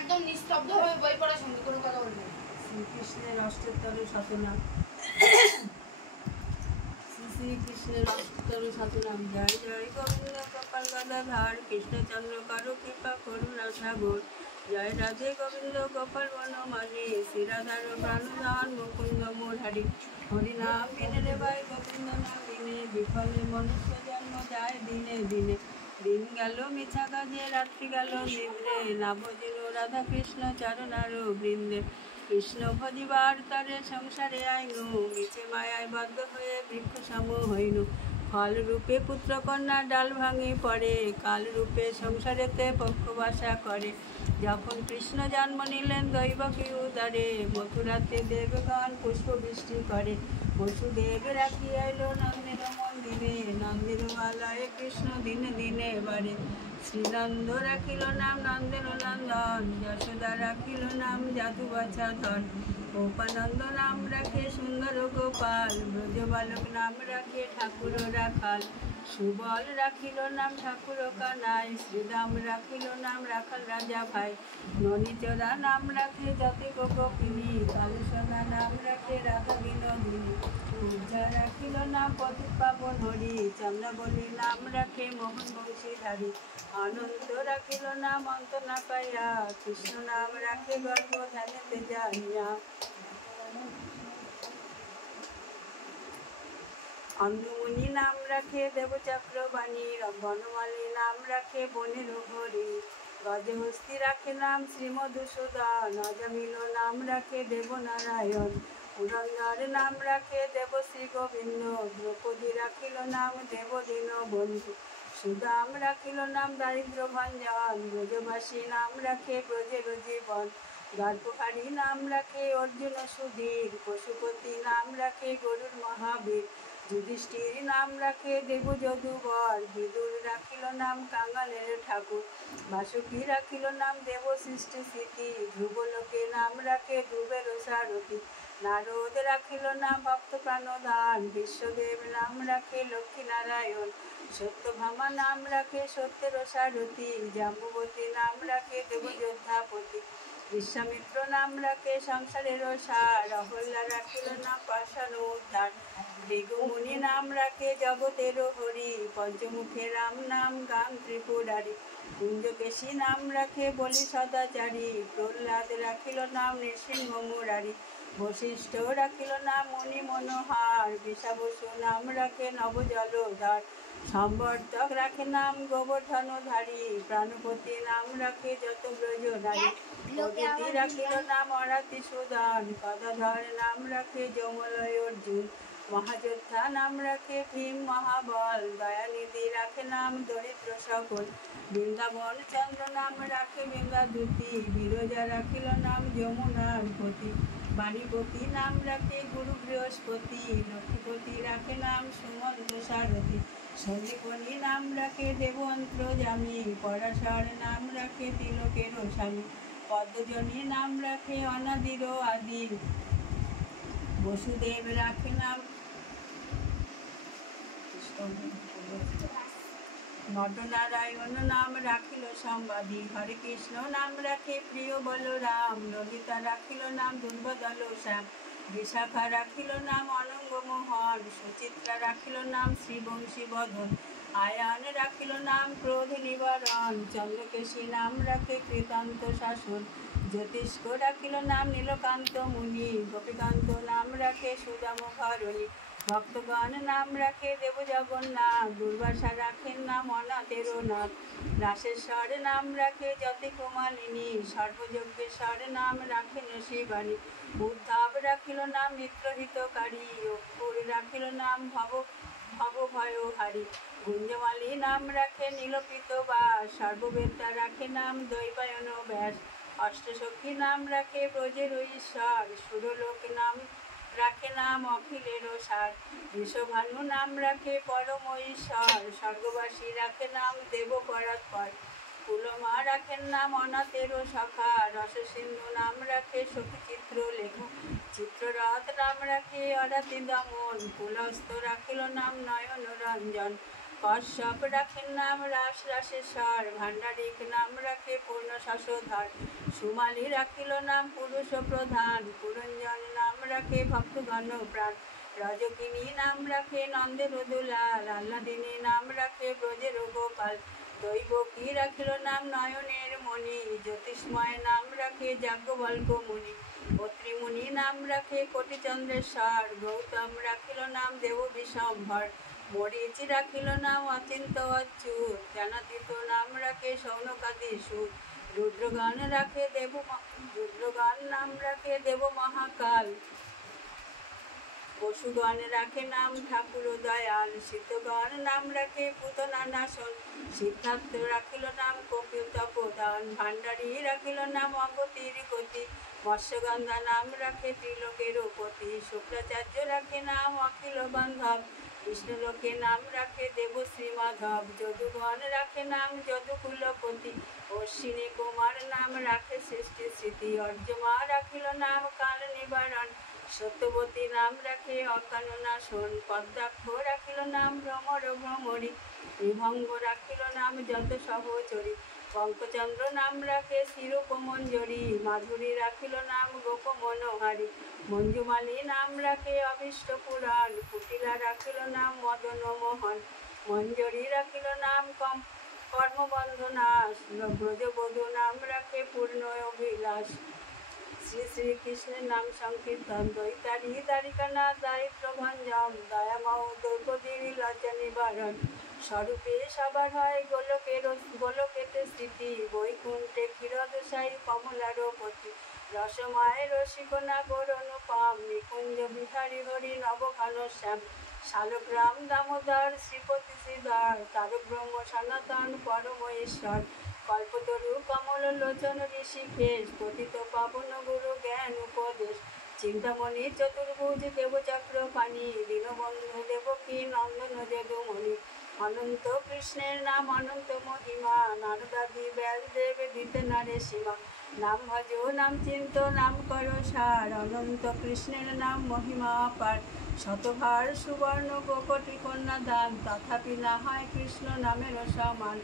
একদম নিস্তব্ধভাবে বই পড়ার সঙ্গে কোনো কথা বলবেন। শ্রীকৃষ্ণের অষ্টোত্তর শতনাম। শ্রীকৃষ্ণের অষ্টোত্তর শতনাম। জয় জয় গোবিন্দ গোপাল গদাধর কৃষ্ণচন্দ্র করো কৃপা করুণা সাগর। জয় রাধে গোবিন্দ গোপাল বনমালী শ্রীরাধার প্রাণদান মুকুন্দ মুরারি। হরিনাম বিনে রে ভাই গোবিন্দ নাম বিনে বিফলে মনুষ্য জন্ম যায় দিনে দিনে। দিন গেল মিছা কাজে রাত্রি গেল নিদ্রে না ভজিল রাধা কৃষ্ণ চরণার বৃন্দে। কৃষ্ণ ভজিবার তরে সংসারে আইনু মিছে মায়ায় বদ্ধ হয়ে বৃক্ষ সম হইনু। ফল রূপে পুত্র কন্যা ডাল ভাঙে পড়ে কাল রূপে সংসারেতে পক্ষ বাসা করে। যখন কৃষ্ণ জন্ম নিলেন দৈবকী উদারে মথুরাতে দেবগণ পুষ্প বৃষ্টি করে। বসুদেব রাখি এলো নন্দের মন্দিরে নন্দের মালয়ে কৃষ্ণ দিনে দিনে বাড়ে। শ্রীনন্দ রাখিল নাম নন্দের নন্দন যশোদা রাখিল নাম জাদু বাছা ধন। গোপানন্দ নাম রাখে সুন্দর গোপাল ব্রজ বালক নাম রাখে ঠাকুর রাখাল। সুবল রাখিল নাম ঠাকুর কানাই শ্রীরাম রাখিল নাম রাখাল রাজা ভাই। ননীচরা নাম রাখে যতে গোপিনী কালুসনা নাম রাখে রাধা বিনোদিনী। পূজা রাখিল নাম পতিত পাবন হরি চন্দ্রবলী নাম রাখে মোহন বংশীধারী। অনন্ত রাখিল নাম অন্ত না পাইয়া কৃষ্ণ নাম রাখে গর্ব ধ্যানেতে জানিয়া। অন্ধমুনি নাম রাখে দেবচক্রবাণী বনমালী নাম রাখে বনের হরি। গজহস্তি রাখে নাম শ্রীমধুসূদন অজামিল নাম রাখে দেবনারায়ণ। পুরন্দর নাম রাখে দেবশ্রী গোবিন্দ দ্রৌপদী রাখিল নাম দেবদীন বন্ধু। সুদাম রাখিল নাম দারিদ্র ভঞ্জন ব্রজবাসী নাম রাখে ব্রজের জীবন। দ্বারপহারী নাম রাখে অর্জুন সুধীর পশুপতি নাম রাখে গরুর মহাবীর। যুধিষ্ঠির নাম রাখে দেব যদুবর বিদুর রাখিল নাম কাঙালের ঠাকুর। বাসুকী রাখিল নাম দেব সৃষ্টি স্মৃতি ধ্রুবলোকে নাম রাখে ধ্রুবের সারথি। নারদ রাখিল নাম ভক্ত প্রাণদান বিশ্বদেব নাম রাখে লক্ষ্মী নারায়ণ। সত্যভামা নাম রাখে সত্যের সারথি জাম্বুবতী নাম রাখে দেবযোদ্ধাপতি। বিশ্বামিত্র নাম রাখে সংসারের সার অহল্যা রাখিল নাম পাষাণ উদ্ধার। ভৃগুমুনি নাম রাখে জগতের হরি পঞ্চমুখে রাম নাম গান ত্রিপুরারি। কুঞ্জকেশী নাম রাখে বলি সদাচারী প্রহ্লাদ রাখিল নাম নৃসিংহ মুরারি। বশিষ্ঠ রাখিল নাম মুনি মনোহার বিষাবসু নাম রাখে নবজলধার। সম্বর্ধক রাখে নাম গোবর্ধনধারী প্রাণপতি নাম রাখে যত ব্রজধারী। অদিতি রাখিল নাম অরাতি সুদান গদাধর নাম রাখে যমলয় অর্জুন। মহাযোদ্ধা নাম রাখে ভীম মহাবল দয়ানিধি রাখে নাম দরিদ্র সকল। বৃন্দাবন চন্দ্র নাম রাখে বৃন্দাদূতি বিরজা রাখিল নাম যমুনার পতি। বাণীপতি নাম রাখে গুরু বৃহস্পতি লক্ষ্মীপতি রাখে নাম সুমন্ত সারথি। সন্দীপনী নাম রাখে দেবন্ত্রজামী পরাশর নাম রাখে তিলকের স্বামী। পদ্মজনী নাম রাখে অনাদির আদি বসুদেব রাখে নাম নটনারায়ণ নাম রাখিল সম্বাদী। হরে কৃষ্ণ নাম রাখে প্রিয় বলরাম ললিতা রাখিল নাম দুর্বদল শ্যাম। বিশাখা রাখিল নাম অনঙ্গ মোহন সুচিত্রা রাখিল নাম শ্রীবংশী বদন। আয়ান রাখিল নাম ক্রোধ নিবারণ চন্দ্রকেশী নাম রাখে কৃতান্ত শাসন। জ্যোতিষ্ক রাখিল নাম নীলকান্ত মুনি গোপীকান্ত নাম রাখে সুদাম ঘরণী। ভক্তগণ নাম রাখে দেব জগন্নাথ দুর্বাসা রাখেন নাম অনাথের নাথ। রাসেশ্বর নাম রাখে যতি কুমালিনী সর্বযজ্ঞেশ্বর নাম রাখেন শিবানী। উদ্ধব রাখিল নাম মিত্রহিতকারী অক্ষুর রাখিল নাম ভব ভয়হারী। গুঞ্জমালী নাম রাখে নীলপিত বাস সর্ববেদা রাখে নাম দৈবায়ন ব্যাস। অষ্টসখী নাম রাখে ব্রজের ঈশ্বর সুরলোক নাম রাখে নাম অখিলের সার। ঋষভানু নাম রাখে পরম ঈশ্বর স্বর্গবাসী রাখে নাম দেব পরাৎপর। কুলমা রাখেন নাম অনাথের সখা রসসিন্ধু নাম রাখে সখী চিত্র লেখা। চিত্ররথ নাম রাখে অরাতি দমন কুলস্থ রাখিল নাম নয়ন রঞ্জন। কশ্যপ রাখেন নাম রাস রাসেশ্বর, ভাণ্ডারিক নাম রাখে পূর্ণ শাসোধর, সুমালি রাখিল নাম পুরুষ প্রধান, পুরঞ্জন নাম রাখে ভক্তগণ প্রাণ, রজকিনী নাম রাখে নন্দের দুলাল, আহ্লাদিনী নাম রাখে ব্রজের গোপাল, দৈবকী রাখিল নাম নয়নের মণি, জ্যোতিষ্ময় নাম রাখে যাজ্ঞবল্ক মুনি, অত্রিমুনি নাম রাখে কোটিচন্দ্রেশ্বর, গৌতম রাখিল নাম দেব বিশ্বম্ভর, মরীচি রাখিল নাম অচিন্ত অচ্যুত, জ্ঞানাতীত নাম রাখে সৌনকাদি সুত, রুদ্রগণ নাম রাখে দেব মহাকাল, পশুগণ রাখে নাম ঠাকুর দয়াল, সিদ্ধগণ নাম রাখে পুতনা নাশন, সিদ্ধার্থ রাখিল নাম কপিল তপোদান, ভাণ্ডারী রাখিল নাম অগতির গতি, মৎস্যগন্ধা নাম রাখে ত্রিলোকের পতি, শুক্রাচার্য রাখে নাম অখিল বান্ধব, বিষ্ণুলোকে নাম রাখে দেবশ্রী মাধব, যদুগণ রাখে নাম যদুকুলপতি, অশ্বিনী কুমার নাম রাখে সৃষ্টি স্মৃতি, অর্জমা রাখিল নাম কাল নিবারণ, সত্যবতী নাম রাখে অকাননাশন, পদ্মাক্ষ রাখিল নাম ভ্রমর ভ্রমরী, বিভঙ্গ রাখিল নাম যত সহচরী, পঙ্কচন্দ্র নাম রাখে শিরূপমঞ্জরী, মাধুরী রাখিল নাম গোপ মনোহারী, মঞ্জুমালী নাম রাখে অভীষ্ট পুরাণ, কুটিলা রাখিল নাম মদন মোহন, মঞ্জরী রাখিল নাম কর্মবন্ধনাশ, ব্রজবধূ নাম রাখে পূর্ণ অভিলাষ, শ্রী শ্রীকৃষ্ণের নাম সংকীর্তন, দৈতারি দ্বারিকানা দারিদ্র ভঞ্জম, দয়াময় দ্রৌপদীর লজ্জা নিবারণ, স্বরূপে সবার হয় গোলকেতে স্থিতি, বৈকুণ্ঠে ক্ষীরদশায়ী কমলার পতি, রসময় রসিকনা গৌরনুপম, নিকুঞ্জ বিহারী হরি নবঘন শ্যাম, শালক রাম দামোদর শ্রীপতি শ্রীধর, তারক ব্রহ্ম সনাতন পরমেশ্বর, কল্পতরু কমল লোচন ঋষিকেশ, পতিত পাবন গুরু জ্ঞান উপদেশ, চিন্তামণি চতুর্ভুজ দেবচক্র পানি, দীনবন্ধু দেবকী নন্দন যদুমণি, অনন্ত কৃষ্ণের নাম অনন্ত মহিমা, নারদাদি ব্যাসদেব দিতে নারে সীমা, নাম ভজ নাম চিন্ত নাম কর সার, অনন্ত কৃষ্ণের নাম মহিমা অপার, শতভার সুবর্ণ কোটি কন্যা দান, তথাপি না হয় কৃষ্ণ নামের সমান,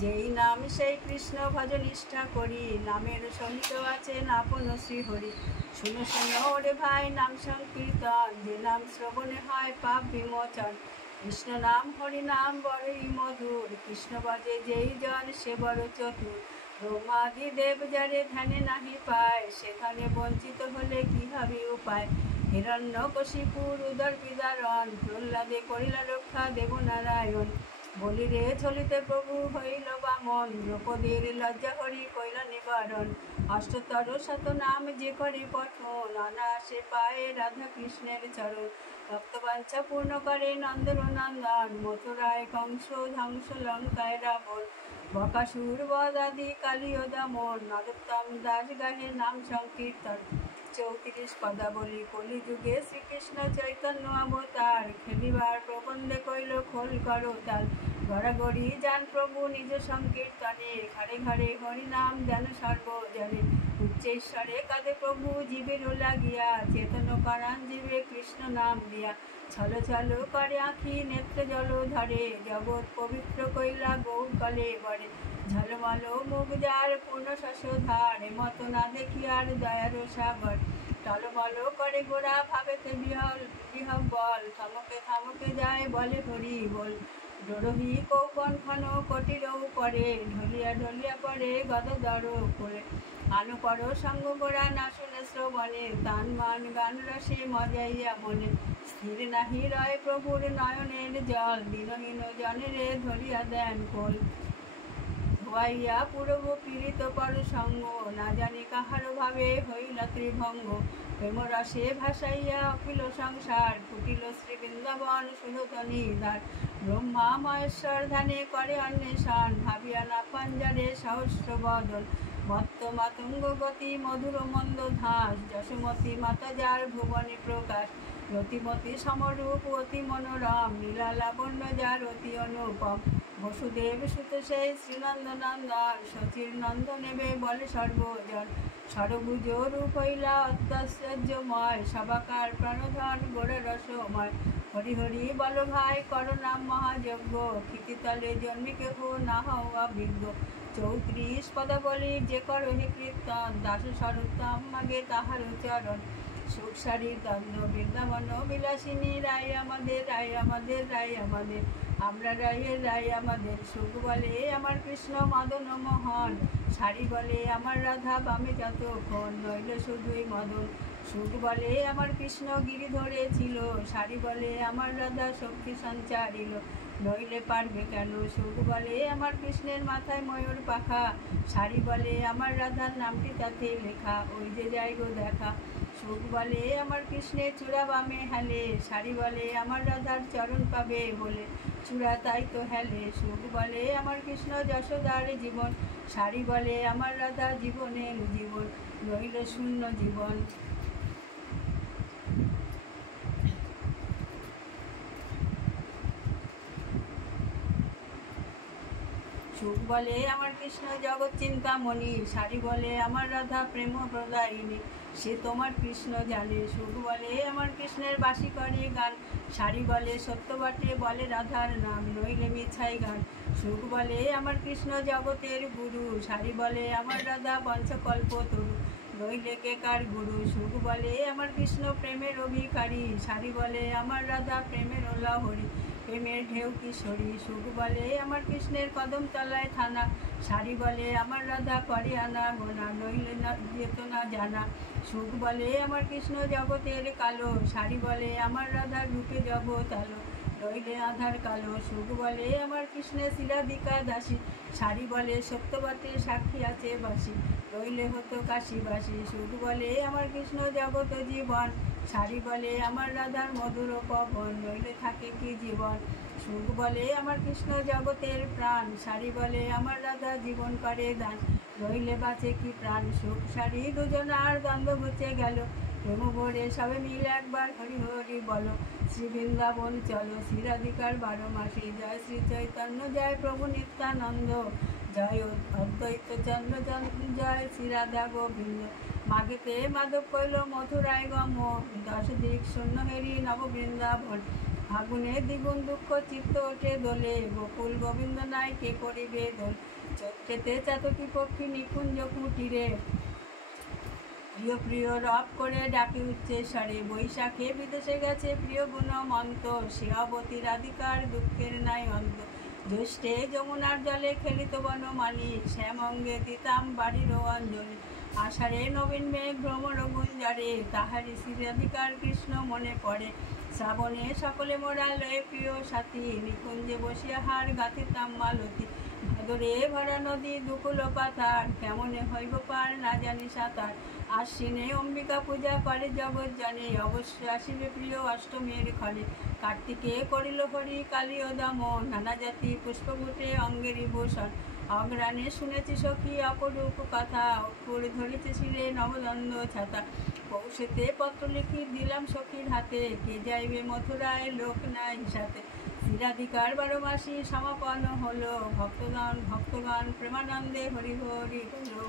যেই নাম সেই কৃষ্ণ ভজ নিষ্ঠা করি, নামের সহিত আছেন আপন শ্রীহরি, শুনো শুনো ওরে ভাই নাম সংকীর্তন, যে নাম শ্রবণে হয় পাপ বিমোচন, কৃষ্ণ নাম হরি নাম বড়ই মধুর, কৃষ্ণ বাজে যেই জন সে বড় চতুর, ব্রহ্মাদি দেব যারে ধ্যানে নাহি পায়, সেখানে বঞ্চিত হলে কি হবে উপায়, হিরণ্যকশিপুর উদর বিদারণ, প্রহ্লাদে করিলা রক্ষা দেবনারায়ণ, বলিরে চলিতে প্রভু হইল বামন, দ্রৌপদীর লজ্জা হরি কইল নিবারণ, অষ্টতর শত নাম যে করে পঠন, অনায়াসে পায়ে রাধা কৃষ্ণের চরণ, ভক্তবাঞ্ছা পূর্ণ করে নন্দন নন্দন, মথুরায় কংস ধ্বংস লঙ্কায় রাবণ, বকাসুর বধ আদি কালীয় দমন, নরোত্তম দাস গাহে নাম সংকীর্তন, 34 পদাবলী কলিযুগে শ্রীকৃষ্ণ চৈতন্য অবতার, খেলিবার প্রবন্ধে কইল খোল করো তাল, গড়াগড়ি যান প্রভু নিজ সংকীর্তনে, ঘরে ঘরে হরিনাম যেন সর্বজনে, উচ্চেশ্বরে কাঁদে প্রভু জীবের লাগিয়া, চেতন করান জীবে কৃষ্ণ নাম দিয়া, ছল ছল করে আঁখি নেত্র জল ধরে, জগৎ পবিত্র কইলা গৌর কলে বরে, ঝলমল মুখ যার পূর্ণ শশধার, মত না দেখিয়ার দয়ার সাগর, টলমল করে গোড়া ভাবেতে বিহব্বল, থমকে থমকে যায় বলে হরি বল, ডোরহি কৌপন খন কটির উপরে, ঢলিয়া ঢলিয়া পড়ে গদদর করে, আনো পর সঙ্গ গোড়া না শুনে শ্রবণে, তান মান গান রসে মজাইয়া মনে, স্থির নাহি রয় প্রভুর নয়নের জল, দিনহীন জনেরে ধরিয়া দেন কোল, ধোয়াইয়া পূর্ব পীড়িত পর সঙ্গ, না জানি কাহার ভাবে হইল ত্রিভঙ্গ, প্রেমরসে ভাসাইয়া অখিল সংসার, ফুটিল শ্রী বৃন্দাবন সুধনি দ্বার, ব্রহ্মা মহেশ্বর ধ্যানে করে অন্বেষণ, ভাবিয়া না পঞ্জরে সহস্র বদন, মত্ত মাতঙ্গ গতি মধুর মন্দ ধাস, যশোমতী মাতা যার ভুবনে প্রকাশ, রতিমতী সমরূপ অতি মনোরম, লীলা লাবণ্য যার অতি অনুপম, বসুদেব সুত সেই শ্রীনন্দনন্দন, শচীর নন্দ নেবে বলে সর্বজন, সরভুজ রূপ হইলা অত্যাশ্চর্যময়, সবাকার প্রাণধন গোড়া রসময়, হরি হরি বল ভাই কর নাম মহাযজ্ঞ, ক্ষিতিতলে জন্মি কেহ না হওয়া বিজ্ঞ। 34 পদাবলী যে করো হে কীর্তন, দাস সরোত্তম মাগে তাহার চরণ। সুখ সারি দ্বন্দ্ব বৃন্দাবন বিলাসিনী, রায় আমাদের রায় আমাদের রায় আমাদের, আমরা রায়ের রায় আমাদের। সুখ বলে আমার কৃষ্ণ মদন মোহন, শাড়ি বলে আমার রাধা বামে যতক্ষণ, নইল শুধুই মদন। সুখ বলে আমার কৃষ্ণ গিরি ধরেছিল, শাড়ি বলে আমার রাধা শক্তি সঞ্চারিল, নইলে পারবে কেন। সুখ বলে আমার কৃষ্ণের মাথায় ময়ূর পাখা, শাড়ি বলে আমার রাধার নামটি তাতে লেখা, ওই যে যাই গো দেখা। সুখ বলে আমার কৃষ্ণের চূড়া বামে হেলে, শাড়ি বলে আমার রাধার চরণ পাবে বলে, চূড়া তাই তো হেলে। সুখ বলে আমার কৃষ্ণ যশোদার জীবন, শাড়ি বলে আমার রাধা জীবনের জীবন, নইল শূন্য জীবন। সুখ বলে আমার কৃষ্ণ জগৎ চিন্তামণি, শাড়ি বলে আমার রাধা প্রেম প্রদায়িনী, সে তোমার কৃষ্ণ জানে। সুখ বলে আমার কৃষ্ণের বাসি করে গান, শাড়ি বলে সত্য বাটে বলে রাধার নাম, নইলে মিছাই গান। সুখ বলে আমার কৃষ্ণ জগতের গুরু, শাড়ি বলে আমার রাধা পঞ্চকল্প তরু, নইলে কে কার গুরু। সুখ বলে আমার কৃষ্ণ প্রেমের অভিকারী, শাড়ি বলে আমার রাধা প্রেমের ওলাহরি, প্রেমের ঢেউ কিশোরী। সুখ বলে আমার কৃষ্ণের কদম তলায় থানা, শাড়ি বলে আমার রাধা করে আনা গোনা, নইলে না যেত না জানা। সুখ বলে আমার কৃষ্ণ জগতের কালো, শাড়ি বলে আমার রাধার রূপে জগৎ আলো, নইলে আধার কালো। সুখ বলে আমার কৃষ্ণের শিলাদিকা দাসী, শাড়ি বলে সত্যবাতে সাক্ষী আছে বাসী, নইলে হতো কাশীবাসী। সুখ বলে আমার কৃষ্ণ জগত জীবন, শাড়ি বলে আমার রাধার মধুর পবন, নইলে থাকে কি জীবন। সুখ বলে আমার কৃষ্ণ জগতের প্রাণ, শাড়ি বলে আমার রাধা জীবন করে দান, নইলে বাঁচে কি প্রাণ। সুখ শাড়ি দুজনার দ্বন্দ্ব ঘুচে গেল, প্রেম ভরে সবে মিলে একবার হরি হরি বলো। শ্রী বৃন্দাবন চলো শ্রী রাধিকার 12 মাসে, জয় শ্রী চৈতন্য জয় প্রভু নিত্যানন্দ, জয় অদ্বৈত চন্দ্র জয় শ্রী রাধা গোবিন্দ। মাঘেতে মাধব কইল মথুরায় গমন, 10 দিক শূন্য হেরি নব বৃন্দাবন, ফাগুনে দ্বিগুণ দুঃখ চিত্ত ওঠে দোলে, গোকুল গোবিন্দ নাই কে করিবে দোল। চৈত্রেতে চাতকী পক্ষী নিকুঞ্জ কুটিরে, প্রিয় প্রিয় রব করে ডাকে উচ্চে স্বরে, বৈশাখে বিদেশে গেছে প্রিয় গুণমন্ত, সে অবতী রাধিকার দুঃখের নাই অন্ত। জ্যৈষ্ঠে যমুনার জলে খেলিত বনমালী, শ্যামঙ্গে দিতাম বাড়ির অঞ্জলি, আষাঢ়ে নবীন মেঘ ভ্রমর গুঞ্জরে, তাহারি শ্রীরাধিকার কৃষ্ণ মনে পড়ে। শ্রাবণে সকলে মোরা লয়ে প্রিয় সাথী, নিকুঞ্জে বসিয়া হার গাথিতাম মালতী, ভাদরে ভরা নদী দুকুল পাথার, কেমনে হইব পার না জানি সাঁতার। আশ্বিনে অম্বিকা পূজা করে জগৎ জানে, অবশ্য আসিবে প্রিয় অষ্টমীর ক্ষণে। কার্তিকে করিল হরি কালী ও দমন, নানা জাতি পুষ্পভূটে অঙ্গেরি ভূষণ, অগ্রাণে শুনেছি সখী অপরূপ কথা, অপুর ধরিতে ছিলে নবদন্দ ছাতা। পৌষেতে পত্র লিখি দিলাম সখীর হাতে, কে যাইবে মথুরায় লোক নাই সাথে। শ্রীরাধিকার 12 মাসি সমাপন হলো, ভক্তগণ ভক্তগণ প্রেমানন্দে হরি হরি বলো।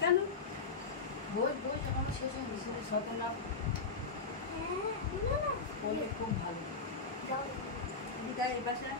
কেন বই বই এখনো শেষ হয়নি। স্বপ্না খুব ভালো, যাও বিদায় বাসা।